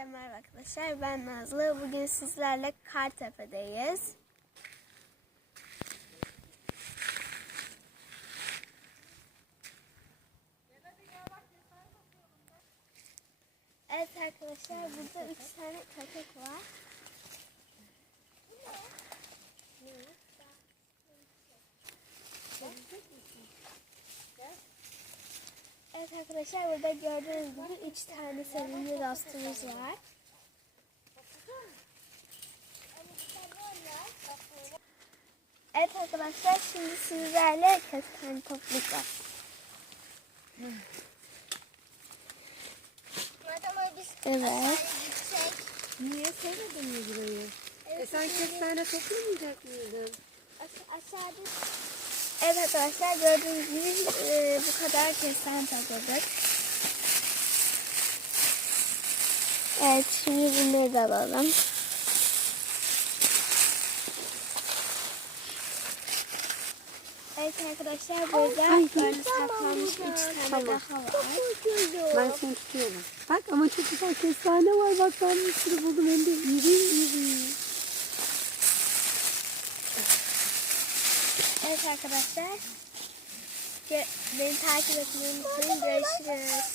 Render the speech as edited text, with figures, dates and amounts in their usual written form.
Hepinize merhaba arkadaşlar. Ben Nazlı. Bugün sizlerle Kartepe'deyiz. Evet arkadaşlar, burada 3 tane köpek var. Evet arkadaşlar, burada gördüğünüz gibi 3 tane sevimli dostumuz var. Evet arkadaşlar, şimdi sizlerle kestane toplayacağız. Evet. Niye sevmedin mi burayı? Sen kestane toplamayacak mıydın? Aşağıda. Evet arkadaşlar, gördüğünüz gibi bu kadar kestane topladık. Evet, şimdi bunları da alalım. Evet arkadaşlar, burada böyle saklanmış 3 tane daha var. Ben seni tutuyorum. Bak ama çok güzel kestane var. Bak ben bir sürü buldum. Hem de iri. Evet arkadaşlar, beni takip etmeyi unutmayın. Görüşürüz.